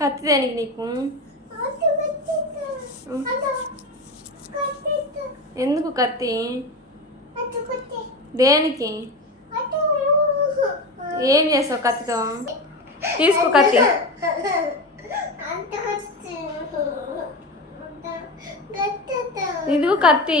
కత్తిదానికి నీకు? ఎందుకు కత్తి? దేనికి? ఏం చేస్తావు కత్తితో? తీసుకో కత్తి. ఇది కత్తి.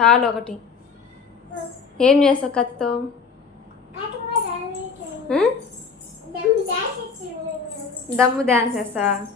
చాలు ఒకటి. ఏం చేస్తావు కత్తితో? sih. దమ్ము డ్యాన్స్ చేస్తా.